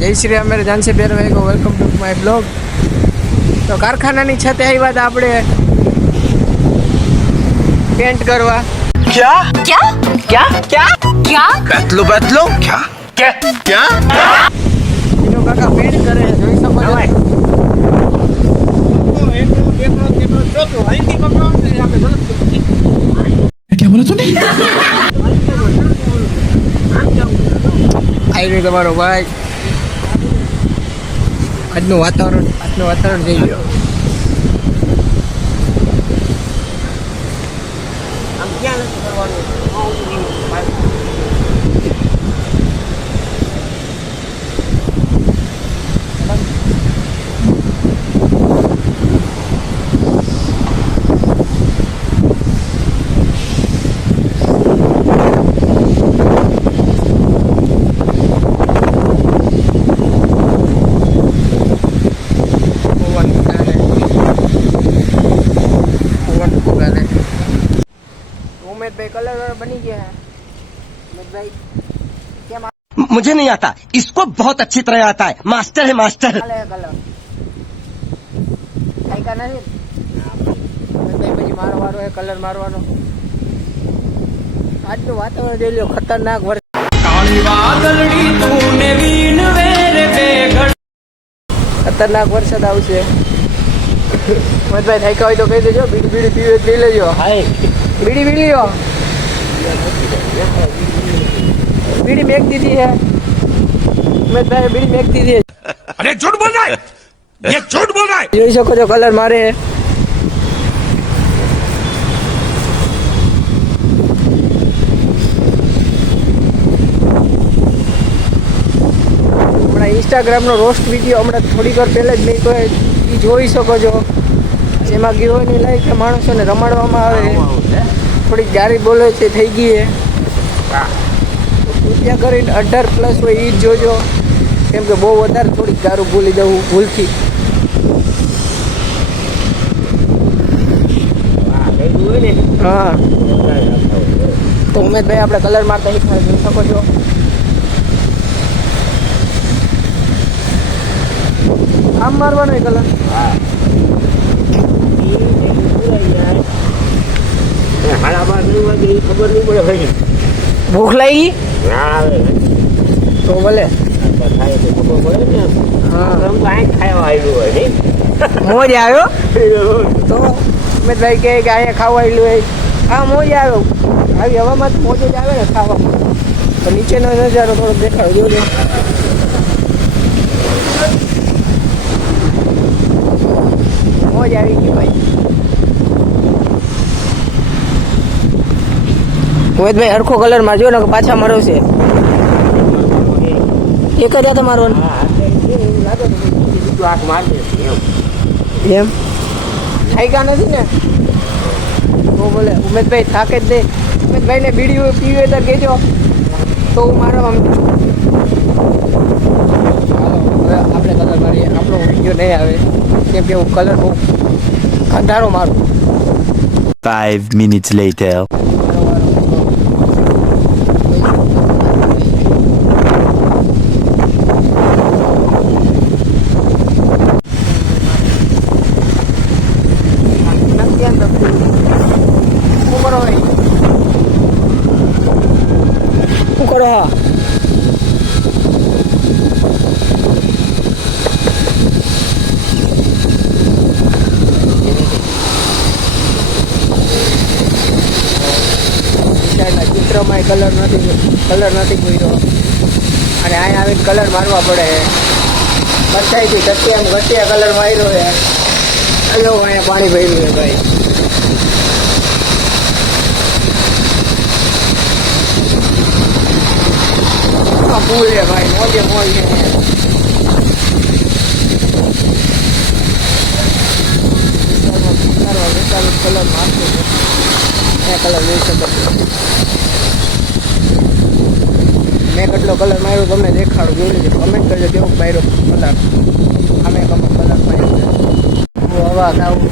જય શ્રી રામ મેરે જાન સે પ્યાર ભાઈ को वेलकम टू माय ब्लॉग। तो कारखानाની છતે આવ્યા હતા આપણે પેન્ટ કરવા। क्या क्या क्या क्या क्या बतलो बतलो क्या क्या क्या એનો કાકા પેન્ટ કરે છે, જોઈ શકો છો। क्या बोला तूने? આવી રહ્યો તમારો ભાઈ। આજનું વાતાવરણ જોઈ લો। उमेद भाई कलर बनी गया है। उमेद भाई क्या मुझे नहीं आता, इसको बहुत अच्छी तरह आता है, मास्टर है मास्टर। कलर कई का नहीं उमेद भाई પછી મારો વારો है कलर મારવાનો। આજનું વાતાવરણ જોઈ લો, ખતરનાક વર્ષ। ખતરનાક વરસાદ આવશે। ઉમેદ ભાઈ થાક્યા હોય તો કહી દેજો, બીડી પીવે લઈ લેજો। बीड़ी पी लियो, बीड़ी फेंक दी थी है। मैं बीड़ी फेंक दी थी। अरे झूठ बोल रहा है, ये झूठ बोल रहा है। જોઈ શકો છો કલર મારે। હમણાં ઇન્સ્ટાગ્રામનો રોસ્ટ વિડીયો હમણાં થોડીક વાર પહેલાં જ નહીં તો એ જોઈ શકો છો। જેમાં ગીરોની લાઈક કે માણસોને રમાડવામાં આવે, થોડીક ગારી બોલે છે થઈ ગઈ છે। ત્યાં કરીને 18+ હોય એ જ જોજો, કેમ કે બહુ વધારે થોડીક ગારું ભૂલી દઉં ભૂલથી। હા તો ઉમેદભાઈ આપણે કલર મારતા જોઈ શકો છો। આમ મારવાનો કલર। खबर नहीं पड़े भाई, भूख लागी तो बोले મોજ આવ્યો તો ઉમેદભાઈ કહે કે અહીંયા ખાવા આવેલું હોય। હા મોજ આવ્યો, આવી હવામાં તો મોજ જ આવે ને ખાવામાં। તો નીચેનો નજારો થોડો દેખાડો જોજો। મોજ આવી ગઈ ભાઈ। ઉમેદભાઈ હરખો કલર મારજો ને પાછા મરવશે। એક જ હતો મારવાનો એમ થાક્યા નથી ને તો બોલે ઉમેદભાઈ થાકે જ દે। ઉમેદભાઈને બીડી પીવે તો કહેજો તો હું મારવા હવે આપણે કલર મારીએ। આપણો વિડીયો નહીં આવે કેમ કે હું કલર બહુ અંધારો મારું। 5 minutes later. શું કરો? હા ચિત્રમાં કલર નથી કર્યો અને અહીંયા આવીને કલર મારવા પડે। બચાઈથી ઘટિયા કલર માર્યો છે। હલો અહીંયા પાણી ભર્યું છે ભાઈ। ફૂલ છે ભાઈ, મોજે મોજ છે। કલર મારતો છે, અહીંયા કલર લઈ શકો છો। મેં કેટલો કલર માર્યો તમને દેખાડું, જોઈ લેજો, કમેન્ટ કરજો કેવો માર્યો કલર। અમે કલર માર્યો છે। હવા ખાવું